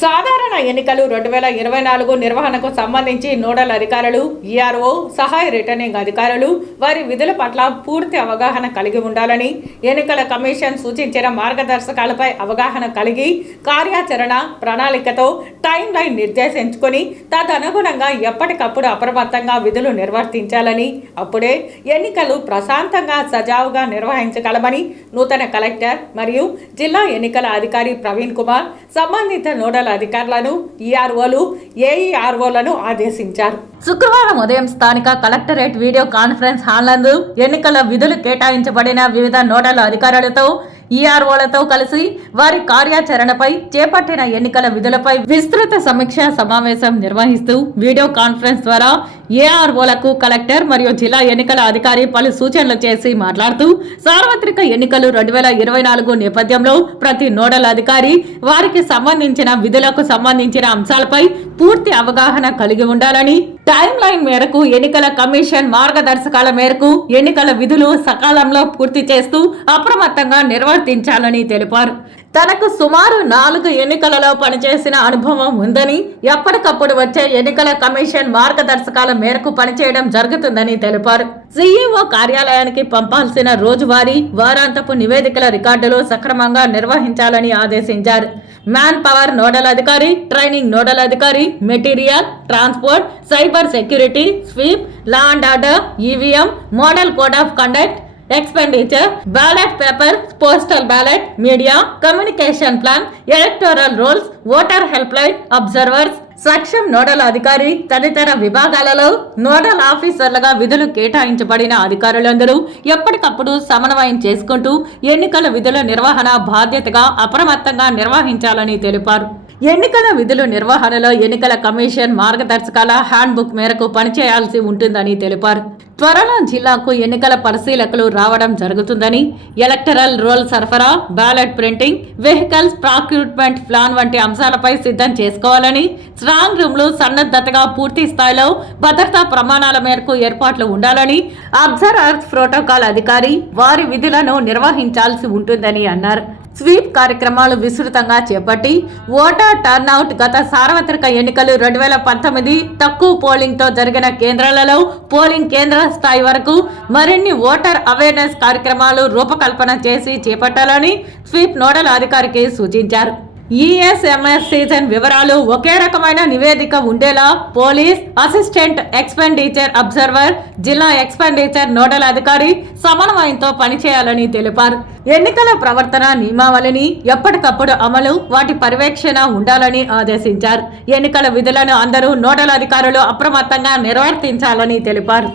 సాధారణ ఎన్నికలు 2024 నిర్వహణకు సంబంధించి నోడల్ అధికారులు, ఈఆర్ఓ, సహాయ రిటర్నింగ్ అధికారులు వారి విధుల పట్ల పూర్తి అవగాహన కలిగి ఉండాలని ఎన్నికల కమిషన్ సూచించిన మార్గదర్శకాలపై అవగాహన కలిగి కార్యాచరణ ప్రణాళికతో టైం లైన్ నిర్దేశించుకొని తదనుగుణంగా ఎప్పటికప్పుడు అప్రమత్తంగా విధులు నిర్వర్తించాలని, అప్పుడే ఎన్నికలు ప్రశాంతంగా సజావుగా నిర్వహించగలమని నూతన కలెక్టర్ మరియు జిల్లా ఎన్నికల అధికారి ప్రవీణ్ కుమార్ సంబంధిత నోడల్ అధికారులను, ఈఆర్ఓలు, ఏఈఆర్ఓలను ఆదేశించారు. శుక్రవారం ఉదయం స్థానిక కలెక్టరేట్ వీడియో కాన్ఫరెన్స్ హాల్ నందు ఎన్నికల విధులు కేటాయించబడిన వివిధ నోడల్ అధికారులతో, ఈఆర్ఓలతో కలిసి వారి కార్యాచరణపై చేపట్టిన ఎన్నికల విధులపై విస్తృత సమీక్ష సమావేశం నిర్వహిస్తూ వీడియో కాన్ఫరెన్స్ ద్వారా ఏఆర్ఓలకు కలెక్టర్ మరియు జిల్లా ఎన్నికల అధికారి పలు సూచనలు చేసి మాట్లాడుతూ సార్వత్రిక ఎన్నికలు 2024 నేపథ్యంలో ప్రతి నోడల్ అధికారి వారికి సంబంధించిన విధులకు సంబంధించిన అంశాలపై పూర్తి అవగాహన కలిగి ఉండాలని, టైం లైన్ మేరకు ఎన్నికల కమిషన్ మార్గదర్శకాల మేరకు ఎన్నికల విధులు సకాలంలో పూర్తి చేస్తూ అప్రమత్తంగా నిర్వర్తించాలని తెలిపారు. తనకు సుమారు 4 ఎన్నికలలో పనిచేసిన అనుభవం ఉందని, ఎప్పటికప్పుడు వచ్చే ఎన్నికల కమిషన్ మార్గదర్శకాల మేరకు పనిచేయడం జరుగుతుందని తెలిపారు. సీఈఓ కార్యాలయానికి పంపాల్సిన రోజువారీ, వారాంతపు నివేదికల రికార్డులు సక్రమంగా నిర్వహించాలని ఆదేశించారు. మ్యాన్ పవర్ నోడల్ అధికారి, ట్రైనింగ్ నోడల్ అధికారి, material, transport, cyber security, SVEEP, law and order, EVM, model code of conduct, expenditure, ballot paper, postal ballot, media, communication plan, electoral rolls, voter helpline, observers, Saksham nodal అధికారి తదితర విభాగాలలో nodal ఆఫీసర్లుగా విధులు కేటాయించబడిన అధికారులందరూ ఎప్పటికప్పుడు సమన్వయం చేసుకుంటూ ఎన్నికల విధుల నిర్వహణ బాధ్యతగా అప్రమత్తంగా నిర్వహించాలని తెలిపారు. ఎన్నికల విధుల నిర్వహణలో ఎన్నికల కమిషన్ మార్గదర్శకాల హ్యాండ్బుక్ మేరకు పనిచేయాల్సి ఉంటుందని తెలిపారు. త్వరలో జిల్లాకు ఎన్నికల పరిశీలకులు రావడం జరుగుతుందని, ఎలక్టరల్ రోల్ సరఫరా, బ్యాలెట్ ప్రింటింగ్, వెహికల్స్ ప్రాక్యూర్మెంట్ ప్లాన్ వంటి అంశాలపై సిద్ధం చేసుకోవాలని, స్ట్రాంగ్ రూమ్లు సన్నద్ధతగా పూర్తి స్థాయిలో భద్రతా ప్రమాణాల మేరకు ఏర్పాట్లు ఉండాలని అబ్జర్వర్స్ ప్రోటోకాల్ అధికారి వారి విధులను నిర్వహించాల్సి ఉంటుందని అన్నారు. స్వీప్ కార్యక్రమాలు విస్తృతంగా చేపట్టి ఓటర్ టర్నౌట్ గత సార్వత్రిక ఎన్నికలు 2019 తక్కువ పోలింగ్ తో జరిగిన కేంద్రాలలో పోలింగ్ కేంద్ర స్థాయి వరకు మరిన్ని ఓటర్ అవేర్నెస్ కార్యక్రమాలు రూపకల్పన చేసి చేపట్టాలని స్వీప్ నోడల్ అధికారికి సూచించారు. ఈఎస్ఎంఎస్ సీజన్ వివరాలు ఒకే రకమైన నివేదిక ఉండేలా పోలీస్ అసిస్టెంట్ ఎక్స్పెండిచర్ అబ్జర్వర్, జిల్లా ఎక్స్పెండిచర్ నోడల్ అధికారి సమన్వయంతో పనిచేయాలని తెలిపారు. ఎన్నికల ప్రవర్తన నియమావళిని ఎప్పటికప్పుడు అమలు, వాటి పర్యవేక్షణ ఉండాలని ఆదేశించారు. ఎన్నికల విధులను అందరూ నోడల్ అధికారులు అప్రమత్తంగా నిర్వర్తించాలని తెలిపారు.